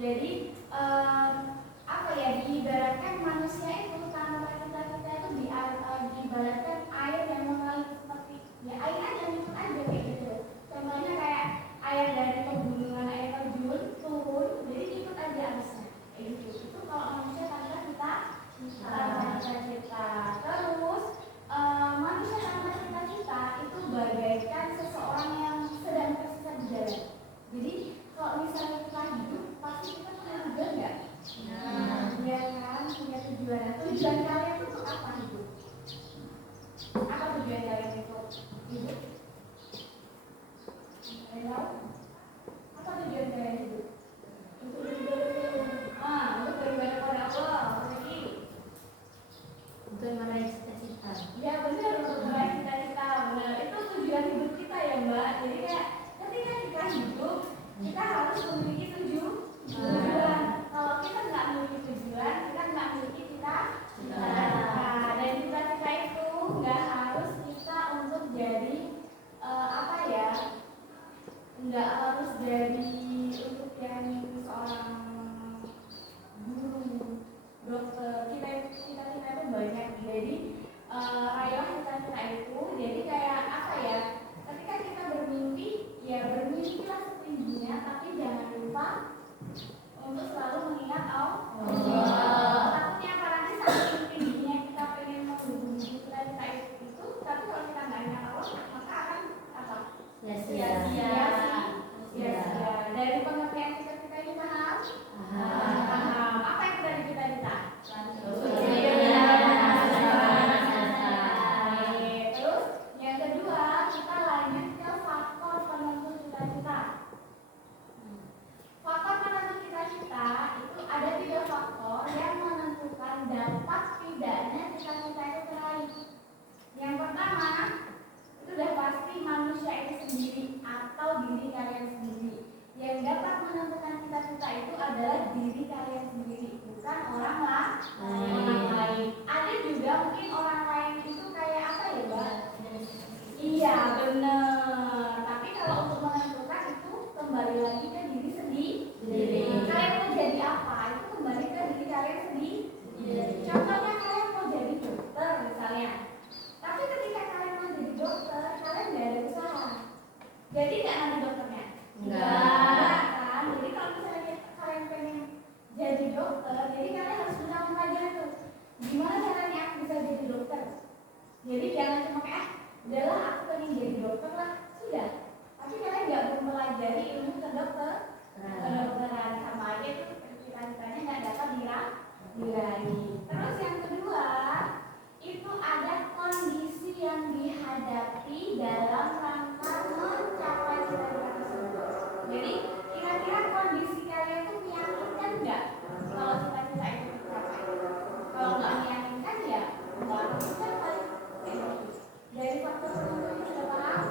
Jadi apa ya, diibaratkan manusia itu tanpa kita itu diibaratkan air yang mengalir seperti ya air aja nyusut aja kayak gitu. Contohnya kayak air dari pegunungan, air terjun turun, jadi ikut aja arusnya kayak gitu. Itu kalau manusia tanpa kita terus manusia tanpa cita-cita itu bagaikan seseorang yang sedang tersesat di jalan. Jadi kalau misalnya kita hidup pasti kita punya tujuan nggak? Ya kan, punya tujuan. Tujuan kalian itu apa hidup? Apa tujuan kalian itu hidup? Tahu? Apa tujuan kalian hidup? Untuk beribadah pada Allah. Lagi. Untuk meraih cita-cita. Ya benar, untuk meraih cita-cita. Benar. Itu tujuan hidup kita ya Mbak. Jadi kayak ketika kita hidup, kita harus memiliki tujuan. Kalau kita nggak memiliki tujuan, kita nggak memiliki cita-cita. Dan cita-cita itu nggak harus kita untuk jadi apa ya? Nggak harus jadi untuk yang seorang guru, dokter. Cita-cita itu banyak. Jadi rayuan cita-cita itu, jadi kayak apa ya? Ketika kita bermimpi, ya bermimpilah setingginya, tapi jangan lupa untuk selalu mengingat Allah. Takutnya apa nanti saking tingginya kita pengen menghubungi cita-cita itu, tapi kalau kita nggak ingat Allah, maka akan apa? Sia-sia. Dari pengertian cita-cita ini paham? Paham. Apa yang dari cita-cita? Terus yang kedua, kita lanjut ke faktor penentu cita-cita. Faktor penentu cita-cita itu ada 3 faktor yang menentukan dapat tidaknya cita-cita itu teraih. Yang pertama, itu udah pasti manusia itu sendiri atau diri kalian sendiri. Yang dapat menentukan cita-cita itu adalah diri kalian sendiri, bukan orang lain. Ada juga mungkin orang lain itu kayak apa ya, Mbak? Iya, benar. Tapi kalau untuk menentukan itu kembali lagi ke diri sendiri. Kalian mau jadi apa? Itu kembali ke diri kalian sendiri. Contohnya kalian mau jadi dokter misalnya. Tapi ketika kalian mau jadi dokter, kalian nggak ada usaha. Jadi nggak nanti dokternya? Enggak kan? Jadi kalau misalnya kalian pengen jadi dokter, jadi kalian harus bisa mempelajari tuh gimana caranya aku bisa jadi dokter. Jadi jangan cuma kayak udahlah aku pengen jadi dokter lah, sudah. Tapi kalian nggak mempelajari ilmu kedokteran, sama aja itu cita-citanya nggak dapat diraih. Terus yang kedua, itu ada kondisi yang dihadapi dalam rangka mencapai cita-cita tersebut. Jadi kira-kira kondisi kalian itu meyakinkan nggak kalau cita-cita itu tercapai? Kalau nggak meyakinkan ya nggak akan tercapai. Dari faktor penentu itu sudah paham?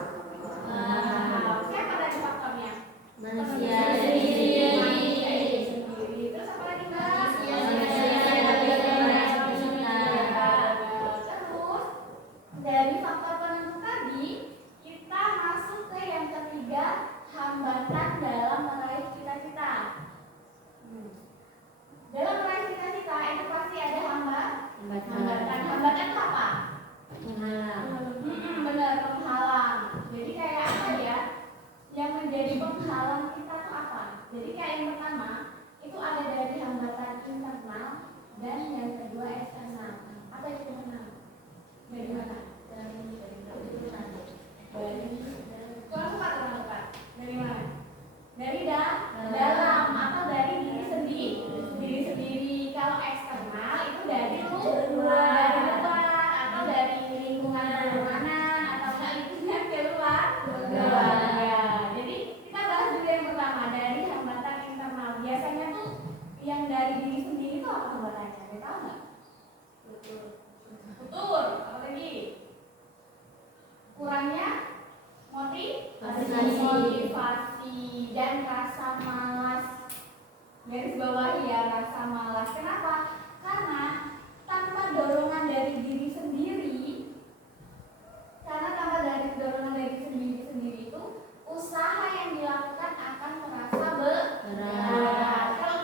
Siapa dari faktornya? Manusia sendiri. Terus apa lagi Mbak? Terus dari faktor penentu tadi kita masuk ke yang ketiga, hambatan dalam meraih cita-cita. Dalam meraih cita-cita itu pasti ada hambatan. Hambatan itu apa? Benar, penghalang. Jadi kayak apa ya? Yang menjadi penghalang kita itu apa? Jadi kayak yang pertama itu ada dari hambatan internal dan yang kedua eksternal. Apa itu internal? Dari mana? Dari mana? Dari dalam atau dari diri sendiri. Kalau eksternal itu dari luar atau dari lingkungan pertemanan atau lingkungan keluar. Ya. Jadi kita bahas dulu yang pertama dari hambatan internal. Biasanya tuh yang dari diri sendiri itu apa hambatannya? Tahu nggak? Tutur. Apa lagi? Kurangnya motivasi dan rasa malas. Garis bawahi ya, rasa malas. Kenapa? Karena tanpa dorongan dari diri sendiri, itu usaha yang dilakukan akan merasa berat. Kalau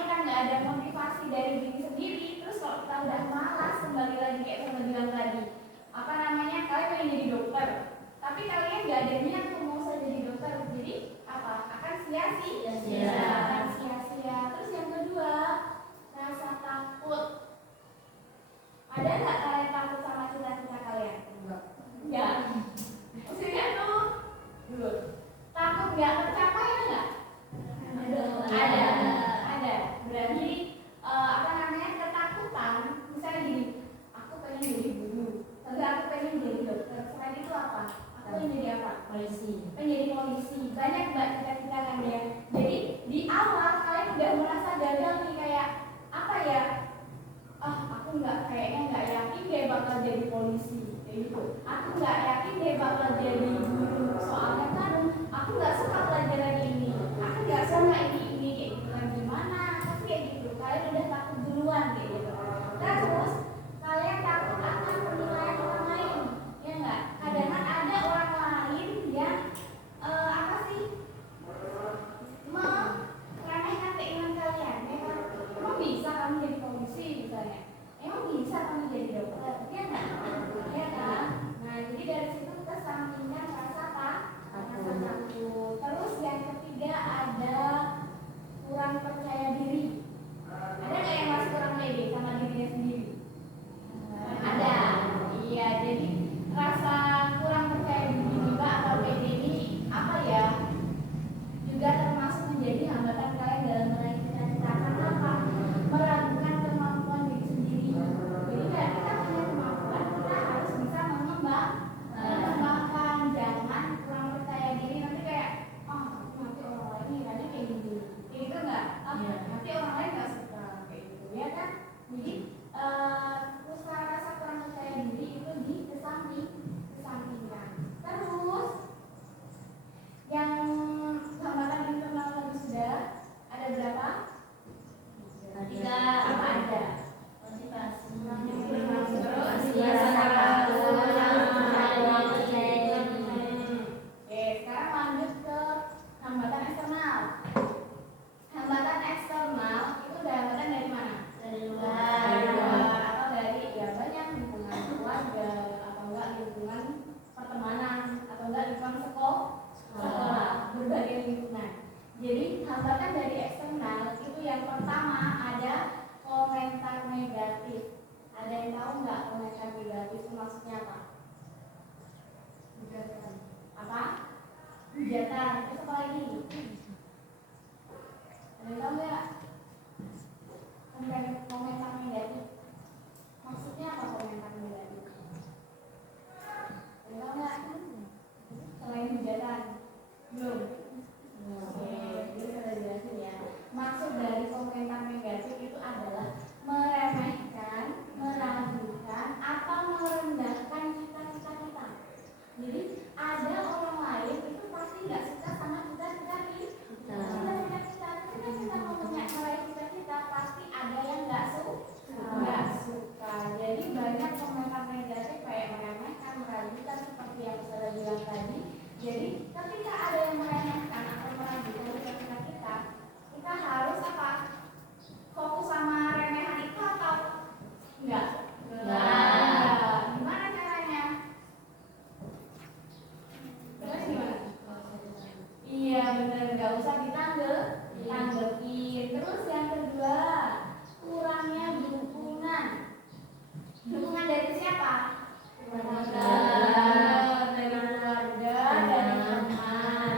Sia-sia. Akan sia-sia. Terus yang kedua, rasa takut. Ada nggak kalian takut sama cita-cita kalian? Enggak. Maksudnya tuh dulu. Takut nggak tercapai ada nggak? Ada. Berarti apa namanya, ketakutan. Misalnya gini, aku pengen jadi guru, enggak, aku pengen jadi dokter. Selain itu apa? Aku pengen jadi apa? Polisi. Pengen jadi polisi. Banyak mbak cita-cita kan ya. Jadi di awal kalian udah merasa gagal nih, kayak apa ya? Aku kayaknya nggak yakin deh bakal jadi polisi. Kayak gitu. Aku nggak yakin deh bakal jadi guru. Soalnya kan aku nggak suka pelajaran ini. Aku nggak suka ini kayak gitu kan, gimana? Tapi kayak gitu. Kalian udah takut duluan kayak gitu. Terus kalian takut akan penilaian orang lain, ya nggak? Kadang ada orang lain yang apa sih, meremehkan keinginan kalian, ya kan? Emang bisa kamu jadi polisi misalnya? Emang bisa kamu jadi dokter? Ya nggak? Ya kan? Nah, jadi dari situ kita sampingkan rasa takut. Terus yang ketiga ada kurang percaya diri. Ada nggak yang masih kurang pede sama dirinya sendiri? Ada. Iya, jadi rasa kurang percaya diri juga atau pede ini apa ya? Juga termasuk menjadi hambatan kalian dalam meraih cita-cita. Karena apa? Meragukan kemampuan diri sendiri. Jadi kayak kita punya kemampuan, kita harus bisa mengembangkan. Jangan kurang percaya diri nanti kayak nanti orang lain nilainya kayak gini. Kayak gitu nggak? Nanti orang lain nggak suka kayak gitu, ya kan? Jadi rasa kurang percaya diri itu dikesampingkan. Terus yang hambatan internal tadi sudah ada berapa? 3. Apa aja? Motivasi. Terus Rasa takut. Oke, sekarang lanjut ke hambatan eksternal. Hambatan eksternal itu udah hambatan dari mana? Dari Dari luar. luar atau dari ya banyak lingkungan keluarga atau enggak lingkungan pertemanan atau enggak lingkungan sekolah, berbagai lingkungan. Jadi hambatan dari eksternal itu yang pertama ada komentar negatif. Ada yang tahu nggak komentar negatif itu maksudnya apa? Apa? Hujatan. Terus apa lagi? Ada yang tahu nggak? Komentar negatif. Maksudnya apa komentar negatif? Ada yang tahu nggak? Selain hujatan? Belum. Oke, jadi saya jelasin ya. Maksud dari komentar negatif itu adalah meremehkan, meragukan, atau merendahkan cita-cita kita. Jadi ada orang lain itu pasti nggak suka sama cita-cita kita. Kita mau meraih cita-cita pasti ada yang nggak suka. Jadi banyak komentar negatif kayak meremehkan, meragukan seperti yang saya bilang tadi. Jadi ketika ada yang meremehkan atau meragukan cita-cita kita, kita harus apa? Fokus sama remehan itu atau enggak? Gimana caranya? Terus gimana? Iya benar, nggak usah ditanggepin. Terus yang kedua, kurangnya dukungan. Dukungan dari siapa? Dari keluarga, dari teman.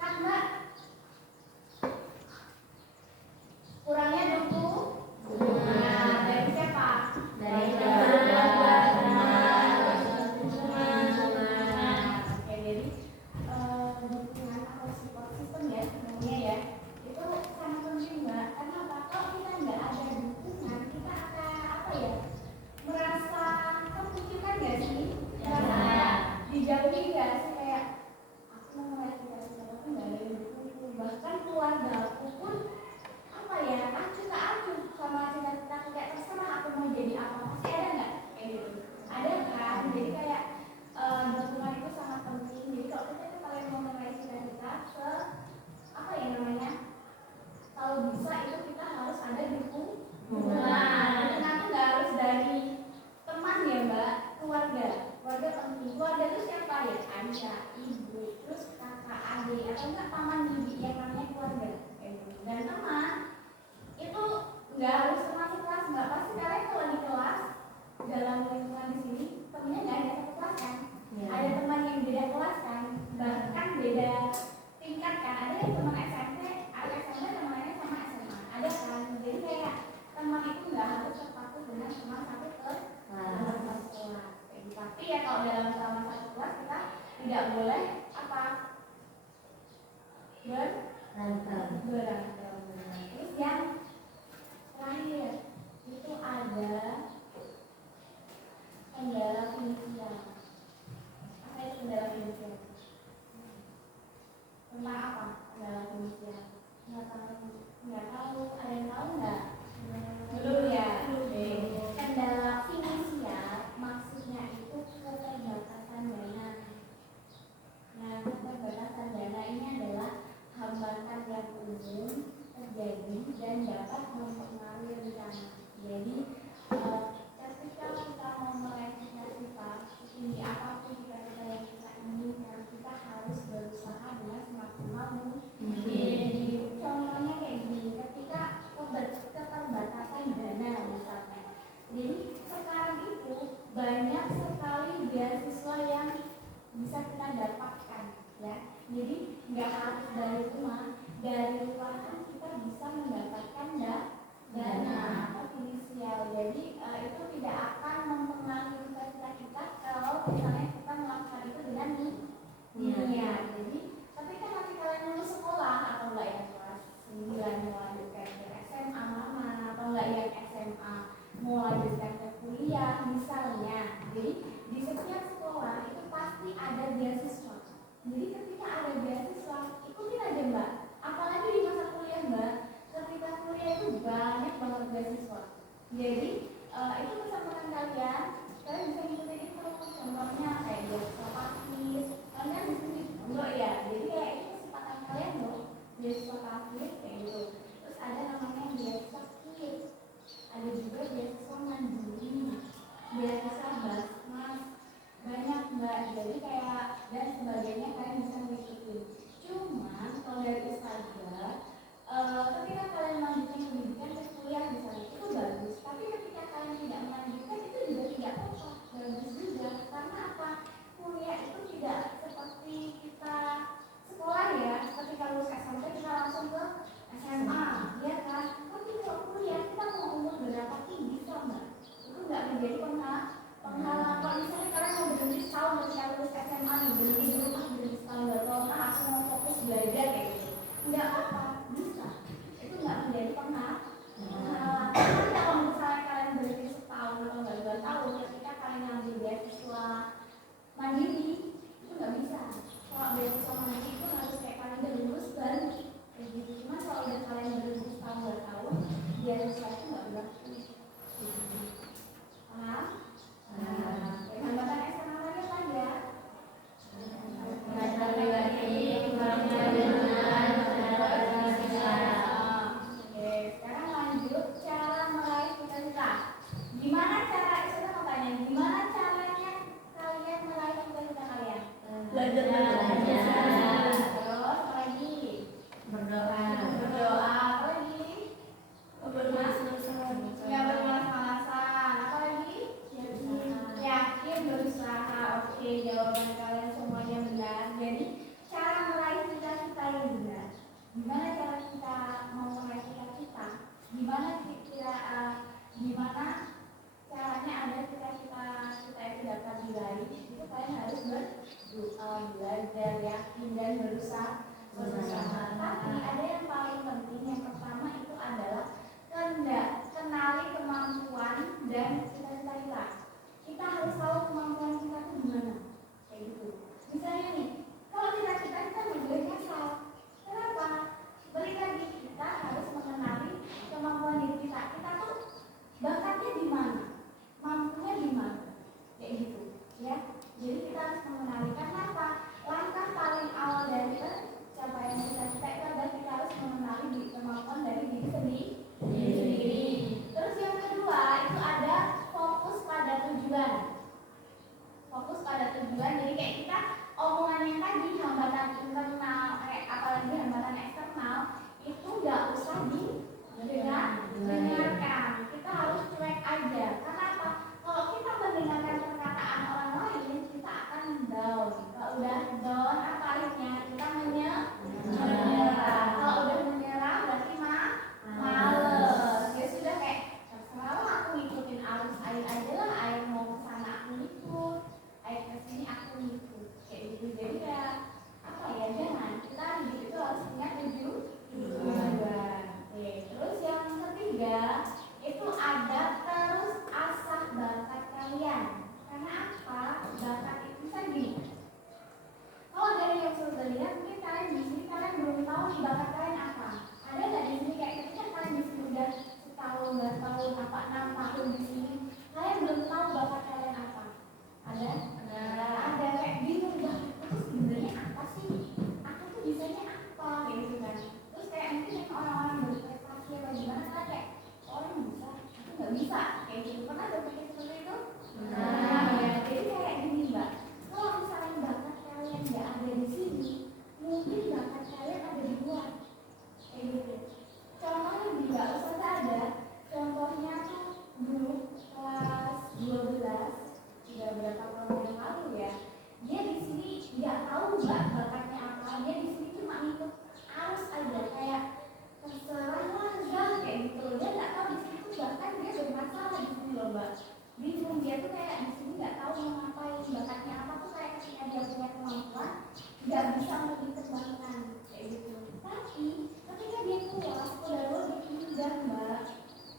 Kan Mbak? Kurangnya dukungan dari siapa? Dari keluarga. teman. Oke, jadi dukungan atau support system ya namanya ya, itu sangat penting Mbak. Karena apa? Kalau kita nggak ada dukungan, kita akan apa ya? Merasa kepikiran nggak sih? Merasa dijauhi nggak sih, kayak aku mau meraih cita-cita tapi nggak ada yang dukung. Bahkan keluarga aku pun apa ya? Acuh sama cita-cita aku, kayak terserah aku mau jadi apa, pasti ada nggak kayak gitu? Ada kan? Jadi kayak dukungan itu sangat penting. Jadi kalau kita kalian mau meraih cita-cita apa ya namanya? Kalau bisa itu kita harus ada dukungan. Dukungan itu nggak harus dari teman ya Mbak, Keluarga itu siapa ya? Ayah, ibu, terus kakak, adik, atau enggak paman bibi yang namanya keluarga. Dan teman itu nggak harus teman sekelas, nggak pasti kalian kalau di kelas dalam lingkungan di sini temennya nggak ada satu kelas kan? Ya. Ada teman yang beda kelas kan, bahkan beda tingkat kan. Ada yang teman SMP, ada SMP temannya sama SMA, ada kan. Jadi kayak teman itu nggak harus terpaku dengan teman satu kelas. Tapi ya kalau dalam selama satu kelas kita tidak boleh apa berantem. Terus yang terakhir itu ada kendala finansial. Apa itu kendala finansial? Tentang apa kendala finansial? Nggak tahu. Ada yang tahu nggak? Belum ya. Kendala finansial maksudnya itu keterbatasan dana. Nah, keterbatasan dana ini adalah hambatan yang umum terjadi dan dapat mempengaruhi rencana. Jadi ketika kita mau merealisasikan tinggi apapun cita-cita yang kita inginkan, kita harus berusaha dengan semaksimal mungkin. Contohnya kayak gini, ketika keterbatasan dana misalnya. Jadi sekarang itu banyak sekali beasiswa yang bisa kita dapatkan, ya. Jadi nggak harus dari rumah, dari luar pun kita bisa mendapatkan dana atau finansial. Jadi itu tidak akan mempengaruhi cita-cita kita kalau misalnya kita melakukan itu dengan niat. Jadi ketika nanti kalian lulus sekolah atau enggak yang kelas 9 melanjutkan ke SMA mana atau enggak yang SMA mau lanjutkan ke kuliah misalnya. Jadi di setiap sekolah itu pasti ada beasiswa. Jadi ketika ada beasiswa, ikutin aja mbak. Apalagi di masa kuliah mbak, ketika kuliah itu banyak banget beasiswa. Jadi itu kesempatan kalian bisa ngikutin itu. Contohnya kayak beasiswa pakis, kalian di sini enggak ya. Jadi kayak itu kesempatan kalian loh, beasiswa pakis kayak gitu. Terus ada namanya beasiswa KIS, ada juga beasiswa mandiri, beasiswa basmas, banyak mbak. Jadi kayak dan sebagainya kalian bisa mengikuti. Cuman kalau dari Ustazah, ketika kalian melanjutkan pendidikan ke kuliah misalnya itu bagus, tapi ketika kalian tidak melanjutkan itu juga tidak apa-apa, bagus juga. Karena apa? Kuliah itu tidak seperti kita sekolah ya, ketika lulus SMP kita langsung ke SMA, ya kan? Tapi kalau kuliah kita mau umur berapa pun bisa mbak. Itu nggak menjadi penghalang. Kalau misalnya kalian mau berhenti setahun ketika lulus SMA nih, berhenti di rumah berhenti setahun gak tahu kan aku mau fokus belajar kayak gitu, nggak apa, bisa. Itu nggak menjadi penghalang. Tapi kalau misalnya kalian berhenti setahun atau nggak 2 tahun, ketika kalian ngambil beasiswa mandiri itu nggak bisa. Kalau beasiswa mandiri itu harus kayak kalian udah lulus baru kayak gitu. Cuma kalau udah kalian berhenti setahun 2 tahun, beasiswa itu nggak berlaku. Paham? Hambatan SMA lagi apa ya? Oke, sekarang lanjut cara meraih cita-cita. Gimana cara itu mau tanya? Gimana caranya kalian meraih cita-cita kalian? Belajar. Terus apa lagi? Berdoa. Apa lagi? Ya bermalas-malasan. Apa lagi? Yakin berusaha. Oke, jawaban kalian semuanya benar. Jadi cara meraih cita-cita yang benar. Gimana cara kita mau meraih cita-cita? Gimana caranya agar cita-cita kita itu dapat diraih? Itu kalian harus berdoa, belajar, yakin dan berusaha. Tapi ada yang paling penting. Yang pertama itu adalah kenali kemampuan dan cita-cita kita. Kita harus tahu kemampuan kita itu gimana, kayak gitu. Misalnya nih, kalau cita-cita kita menjadi asal, kenapa? Balik lagi, kita harus mengenali kemampuan diri kita. Kita tuh bakatnya di mana, mampunya di mana, kayak gitu, ya. Jadi kita harus mengenali. Karena apa? Langkah paling awal dari pencapaian cita-cita itu adalah kita harus mengenali kemampuan dari diri sendiri. Terus yang kedua itu ada fokus pada tujuan. mbak bakatnya apa, dia di sini cuma ngikut arus aja, kayak terserah warga kayak gitu. Dia nggak tahu di situ, bahkan dia bermasalah di sini loh mbak. Bingung dia tuh kayak di sini nggak tahu mau ngapain, bakatnya apa tuh kayak ketika dia punya kemampuan nggak bisa dikembangkan kayak gitu. Tapi ketika dia keluar sekolah dia pindah mbak,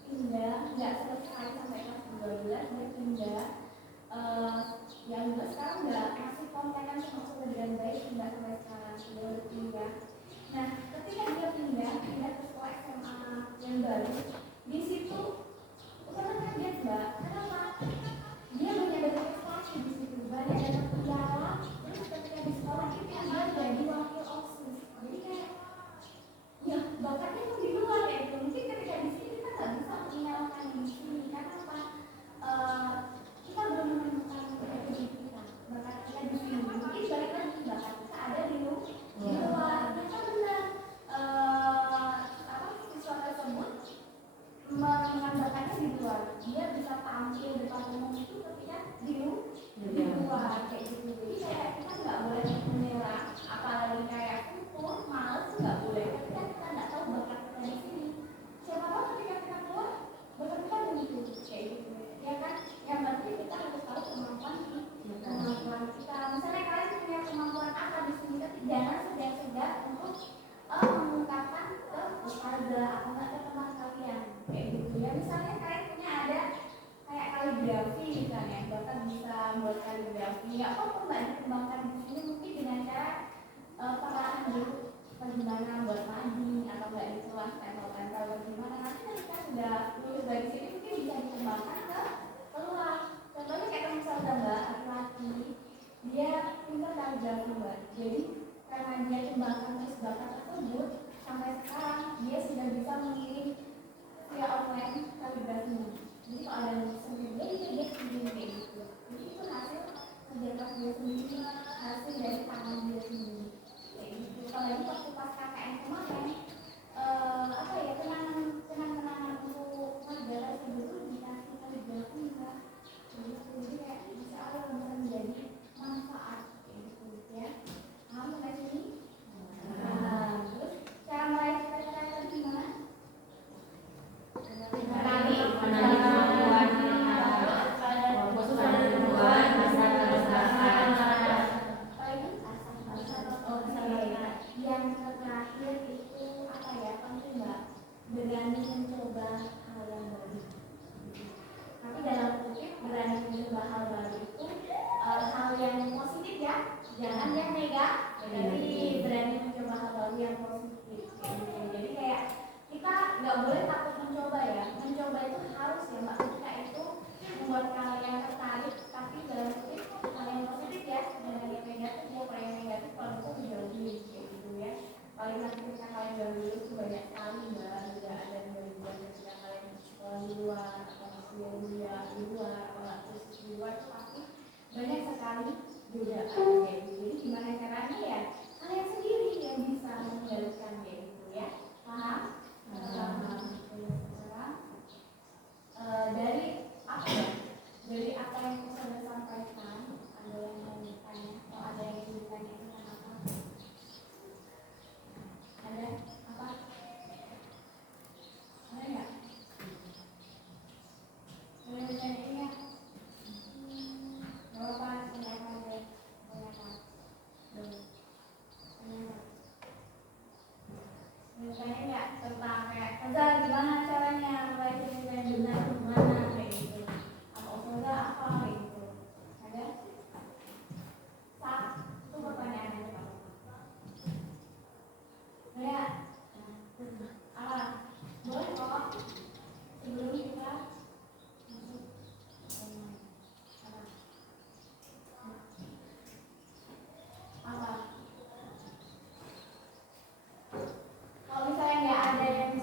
pindah nggak selesai sampai kelas 12 dia pindah. Yang juga sekarang nggak masih kontekan sama saudara dengan baik, nggak sampai sekarang sudah pindah. Nah ketika dia pindah ke sekolah SMA yang baru, di situ karena kaget mbak, kenapa? Dia banyak dapat prestasi di situ, banyak dapat piala. Terus ketika di sekolah itu dia jadi wakil OSIS. Jadi kayak ya bakatnya tuh di luar ya itu. Mungkin ketika di sini kita nggak bisa menyalahkan di sini karena apa? Kita belum menemukan bakat kita. Bakat kita di sini. Mungkin balik lagi bakat kita ada di luar. Kita benar siswa tersebut mengandalkannya di luar. Dia bisa tampil depan umum itu ketika di luar kayak gitu. Jadi kayak kita nggak boleh menyerah, apalagi kayak kumpul males nggak boleh. Ketika kita nggak tahu bakat kita di sini, siapa tahu ketika kita keluar bakat kita begitu kayak gitu. Ya kan? Yang penting kita harus tahu kemampuan kita. Misalnya kalian punya kemampuan apa di sini, jangan segan-segan untuk mengungkapkan ke keluarga atau enggak ke teman kalian kayak gitu ya. Misalnya kalian punya ada kayak kaligrafi misalnya, bakat bisa buat kaligrafi, nggak apa-apa mbak dikembangkan di sini mungkin dengan cara perlahan dulu bagaimana buat mading atau enggak di kelas tempel bagaimana. Nanti ketika sudah lulus dari sini mungkin bisa dikembangkan ke keluar. Contohnya kayak misalnya mbak laki-laki dia pintar kaligrafi mbak, jadi karena dia kembangkan terus bakat tersebut sampai sekarang dia sudah bisa mengirim via online kaligrafinya. Jadi kalau ada yang sendiri dia sendiri kayak gitu. Jadi itu hasil kerja keras dia sendiri, hasil dari tangan dia sendiri kayak gitu. Apalagi waktu pas KKN kemarin apa ya, kenangan untuk negara tersebut dikasih kaligrafi mbak. Jadi kayak insya Allah bisa menjadi manfaat kayak gitu ya. Kamu dari sini? Terus cara meraih cita-cita itu gimana? Yang terakhir itu apa ya, penting mbak, berani mencoba hal yang baru. Tapi dalam kutip berani mencoba hal baru itu hal yang positif ya, jangan yang negatif. Jadi berani mencoba hal baru yang positif kayak gitu. Jadi kayak kita nggak boleh takut mencoba ya. Mencoba itu harus ya mbak, ketika itu membuat kalian tertarik, tapi dalam kutip hal yang positif ya, jangan yang negatif ya. Kalau yang negatif kalau itu menjauhi kayak gitu ya. Paling nanti ketika kalian gabung itu banyak sekali mbak, juga ada yang gabungan ketika kalian sekolah di luar atau kuliah di luar atau nggak kursus di luar itu pasti banyak sekali juga kayak gitu. Jadi gimana caranya ya kalian sendiri yang bisa mengendalikan kayak gitu ya. Paham? Sekarang dari apa ya? Dari apa yang saya sudah sampaikan, ada yang mau ditanya atau ada yang ingin ditanyakan apa? Ada apa? Ada nggak? Boleh ditanyain ya? Jawaban tanyakan deh, tanyakan. Misalnya nggak tentang kayak kerja gimana caranya mulai kerja yang benar gimana kayak gitu, apa usaha apa kayak gitu. Ada? Satu pertanyaan aja pak. Ya, apa? Boleh kok. Sebelum kita masuk apa? Kalau misalnya nggak ada yang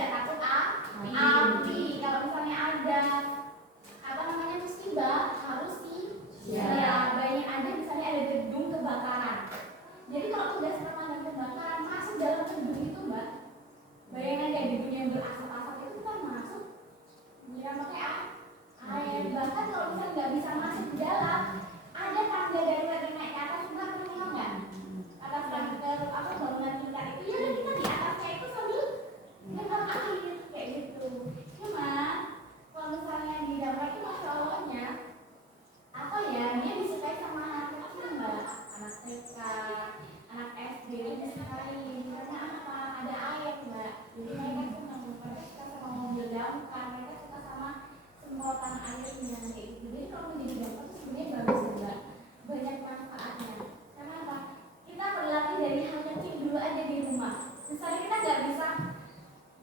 tidak takut api. Kalau misalnya ada apa namanya musibah harus ya banyak ada misalnya ada gedung kebakaran. Jadi kalau tugas pemadam kebakaran masuk dalam gedung itu mbak, bayangan kayak gedung yang berasap-asap itu kan masuk nyiram pakai air. Bahkan kalau misalnya nggak bisa masuk di dalam, ada tangga darurat yang naik ke atas, mbak pernah nggak? Atas tangga apa bangunan kita itu ya dan kita di atasnya itu sambil nyelam air kayak gitu. Cuma kalau misalnya di dalam itu masya Allahnya apa ya, dia disukai sama anak kecil mbak, anak TK, anak SD itu disukai karena apa, ada air mbak. Jadi mereka suka sama mobil damkar, mereka suka sama semprotan airnya kayak gitu. Jadi kalau menjadi damkar itu sebenarnya bagus mbak, banyak manfaatnya. Karena apa, kita berlatih dari hal kecil dulu aja di rumah. Misalnya kita nggak bisa,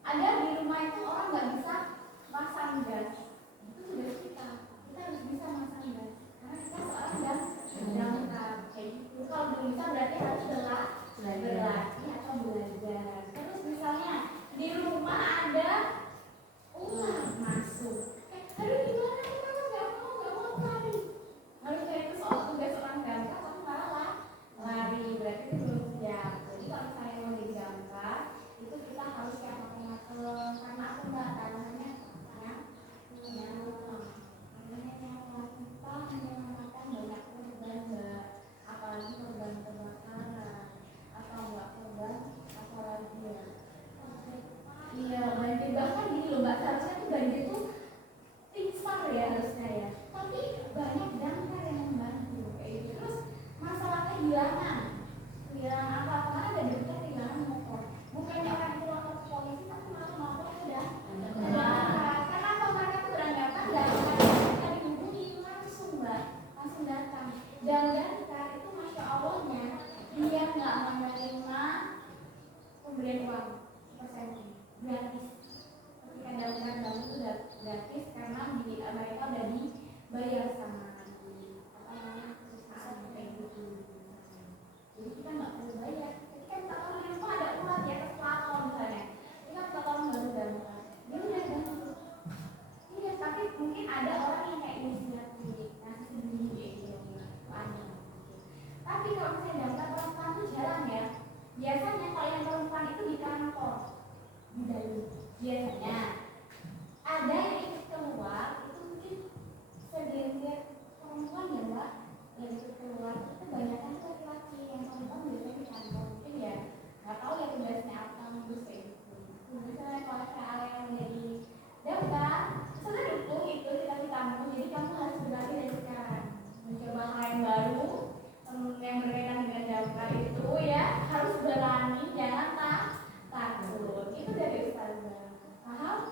ada di rumah itu orang nggak bisa masang gas, itu tugas kita harus bisa masang gas karena kita seorang damkar kayak gitu. Kalau belum bisa berarti harus berlatih atau belajar. Terus misalnya di rumah ada ular masuk, aduh gimana kita nggak mau lari, harusnya itu soal tugas orang damkar tapi malah lari, berarti itu belum siap. Jadi kalau misalnya mau jadi damkar itu kita harus siap matang-matang, karena aku nggak namanya apalagi korban kebakaran atau enggak korban apalagi ya. Iya, banjir bahkan gini loh mbak, seharusnya tuh banjir tuh pingsan ya harusnya ya, tapi banyak damkar yang membantu kayak gitu. Terus masalah kehilangan apa kemarin ada berita kehilangan motor, bukannya orang itu lapor ke polisi tapi malah motor udah kebakaran. Karena apa, mereka tuh beranggapan damkar dihubungi langsung mbak, langsung datang. Dan damkar itu masya Allahnya dia nggak menerima pemberian uang persen, gratis. Ketika damkar bangun itu gratis karena mereka udah dibayar sama apa namanya perusahaan kayak gitu. Jadi kita nggak perlu bayar. Ketika kita tahu itu ada uang di atas plafon misalnya, kita plafon baru damkar, dia udah bantu. Iya, tapi mungkin ada orang yang kayak inisiatif ngasih sendiri kayak gitu, banyak. Tapi kalau misalnya damkar perempuan itu jarang ya. Biasanya kalau yang perempuan itu di kantor, di dalam. Biasanya ada yang ikut keluar itu mungkin segelintir perempuan ya mbak, yang ikut keluar itu kebanyakan laki-laki, yang perempuan biasanya di kantor. Mungkin ya nggak tahu ya tugasnya apa, terus kayak gitu. Misalnya kalau area yang jadi damkar, sebenarnya dukung itu kita tampung. Jadi kamu harus berlatih dari sekarang, mencoba hal yang baru yang berkaitan dengan damkar itu ya harus berani, jangan takut. Itu dari ustazah. Paham?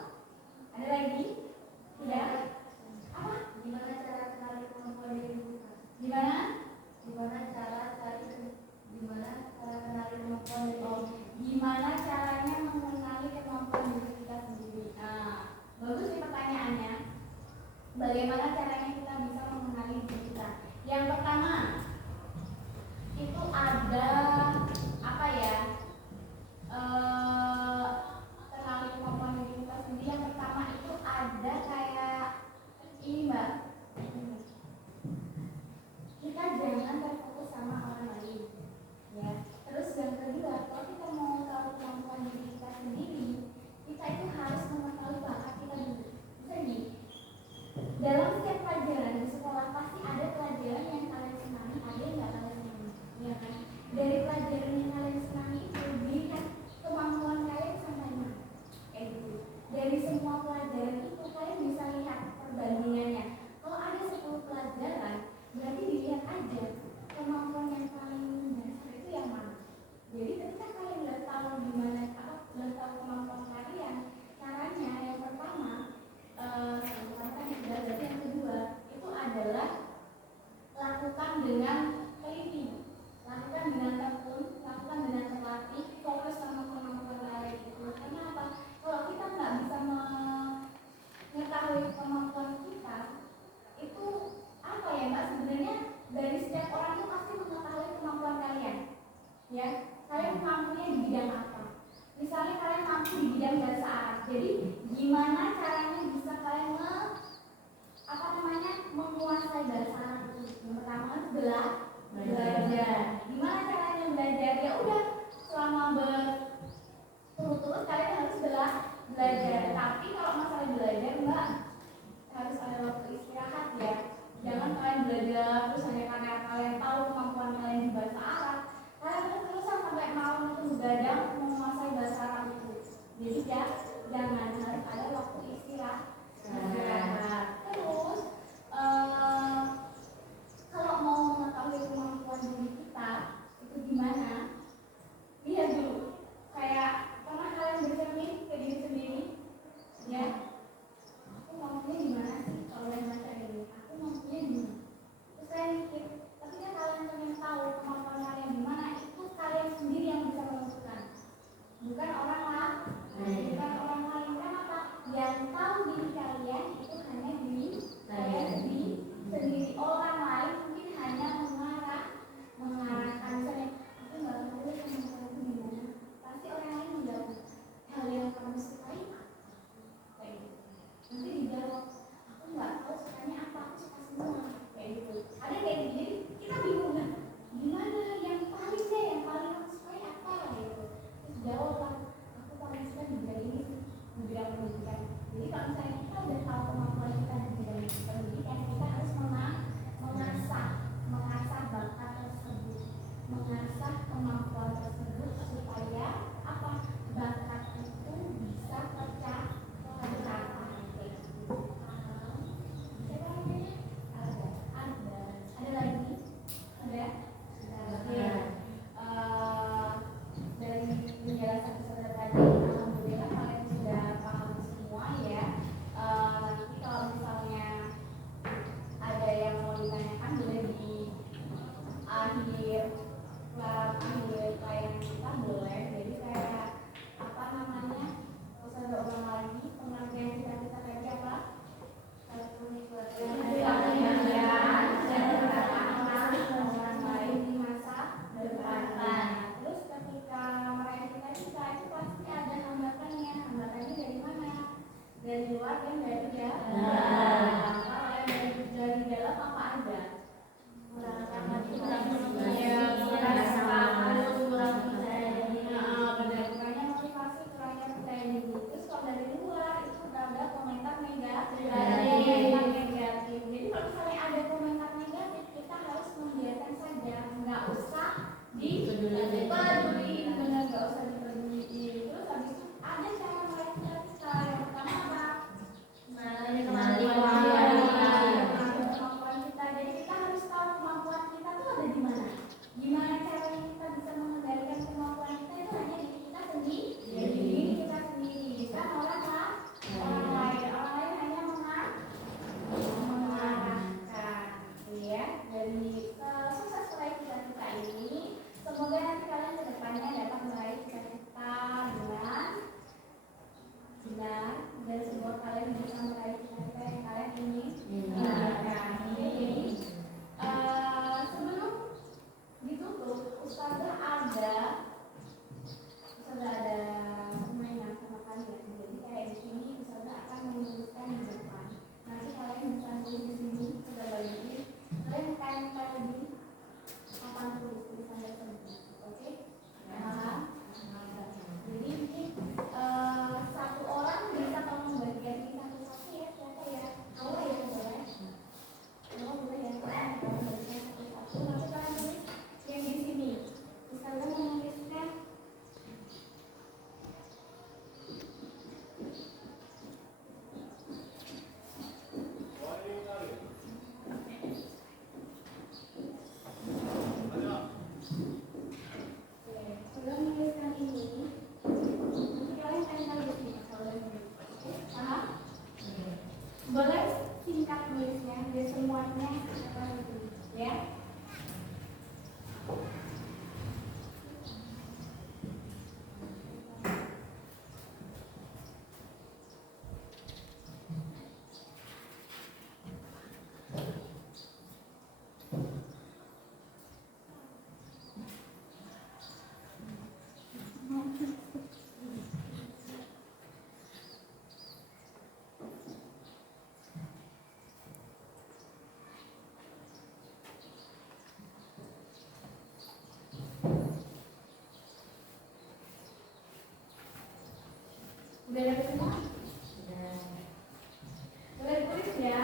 Jadi gimana caranya bisa kalian menguasai bahasa Arab itu? Yang pertama belajar. Gimana caranya belajar? Ya udah, selama berturut-turut kalian harus belajar. Tapi kalau masalah belajar enggak, harus ada waktu istirahat ya. Jangan kalian belajar terus hanya karena kalian tahu kemampuan kalian di bahasa Arab. Kalian terus-terusan sampai malam itu begadang menguasai bahasa Arab itu. Jadi ya, jangan, harus ada waktu istirahat. Terus kalau mau mengetahui kemampuan diri kita itu gimana, lihat dulu. Kayak pernah kalian bercermin ke diri sendiri, ya? Aku mampunya gimana sih kalau yang baca ini? Aku mampunya gimana? Terus kalian mikir, ketika kalian pengen tahu kemampuan kalian gimana, itu kalian sendiri yang bisa menentukan, bukan orang lain. Bukan orang lain. Kenapa? Yang tahu diri kalian itu hanya diri kalian sendiri. Orang lain mungkin hanya mengarahkan. Misalnya, aku nggak tahu kemampuan itu gimana. Pasti orang lain menjawab, hal yang kamu sukai kayak gitu. Nanti dijawab, aku nggak tahu sukanya apa, aku suka semua kayak gitu. Ada kayak gitu. Jadi kita bingung kan, gimana yang paling aku sukai apa gitu. Terus jawab lah, aku paling suka di bidang ini, di bidang pendidikan. Jadi kalau misalnya kita udah tahu kemampuan kita di bidang pendidikan, kita harus mengasah bakat tersebut, mengasah kemampuan tersebut supaya apa, bakat itu bisa tercapai. Ada lagi? Ada? Ya. Dari penjelasan peserta tadi, alhamdulillah kalian sudah paham semua ya. Nanti kalau misalnya ada yang mau ditanyakan boleh di akhir klien kita boleh. Jadi kayak apa namanya, bisa ada ulang lagi pengertian kita tadi apa? Orang lain di masa depan. Terus ketika mereka kita itu pasti ada hambatannya. Hambatannya dari mana? Dari luar dan dari dalam. Kalau yang dari dalam apa aja? Kurang kurangnya motivasi, kurangnya percaya diri. Terus kalau dari luar itu ada komentar negatif. Jadi kalau misalnya ada komentar negatif, kita harus membiarkan saja, nggak usah dipeduliin, benar, nggak usah dipeduliin. Terus habis itu ada cara mereka kita. Yang pertama apa? Kemampuan kita. Jadi kita harus tahu kemampuan kita tuh ada di mana. Gimana caranya kita bisa mengendalikan kemampuan kita itu hanya di kita sendiri. Jadi diri kita sendiri, bukan orang lain. Orang lain hanya mengarahkan, ya. Dari sukses meraih cita-cita ini, semoga nanti kalian kedepannya dapat meraih cita-cita dengan benar, dan semoga kalian bisa meraih cita-cita yang kalian ingin. Jadi sebelum ditutup, Ustazah ada permainan sama kalian. Jadi kayak di sini Ustazah akan menuliskan di depan. Nanti kalian bisa tulis di sini, sudah bagi. Kalian tempel di papan tulisan tersebut. Oke? Jadi ini satu orang bisa tolong membagikan ini satu-satu ya, siapa ya? Boleh ya, boleh. Udah ada semua? Udah. Boleh tulis ya.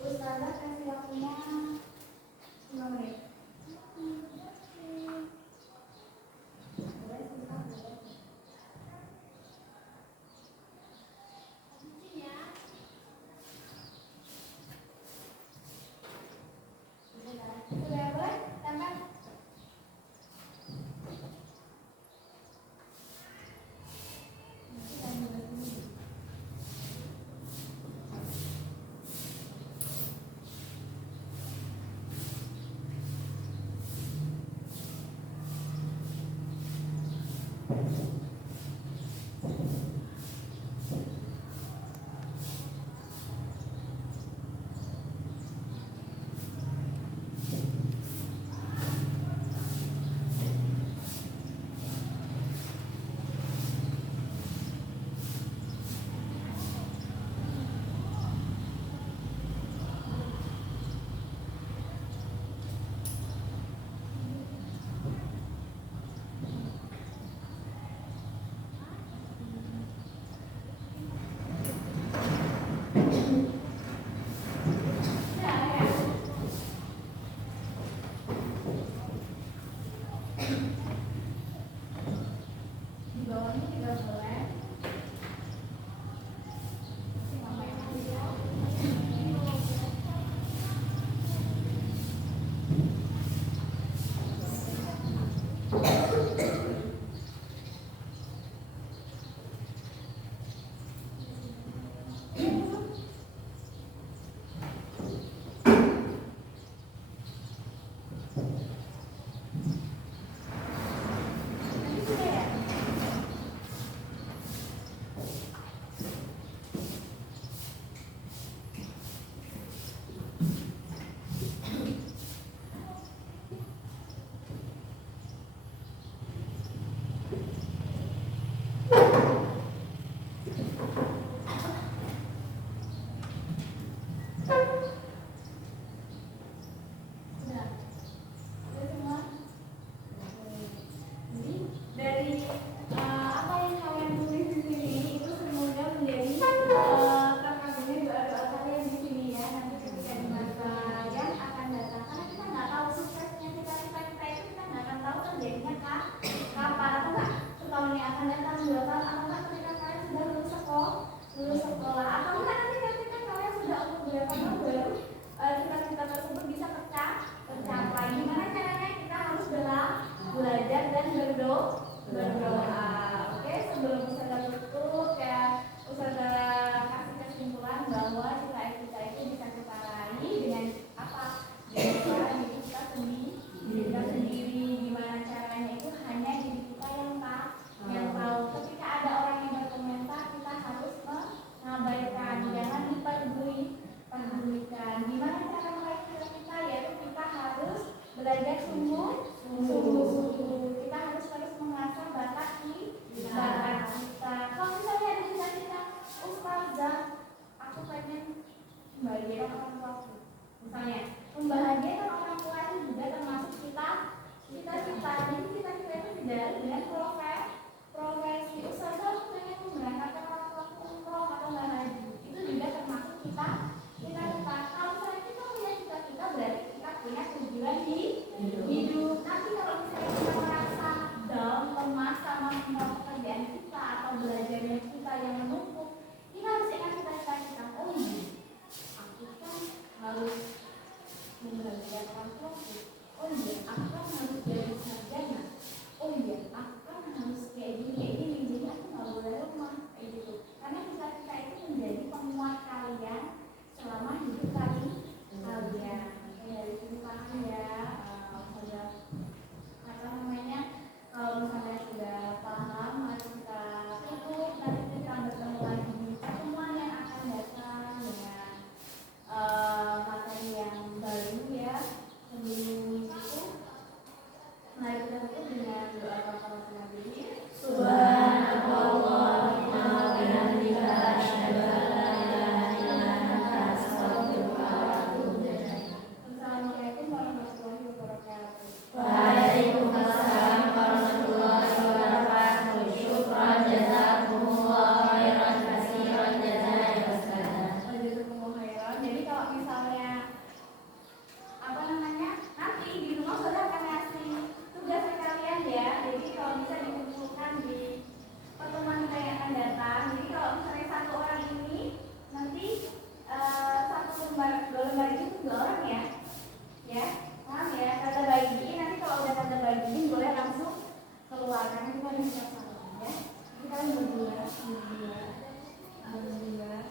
Ustazah kasih waktunya 5 menit. Boleh singkat, boleh. berdua sama belajar.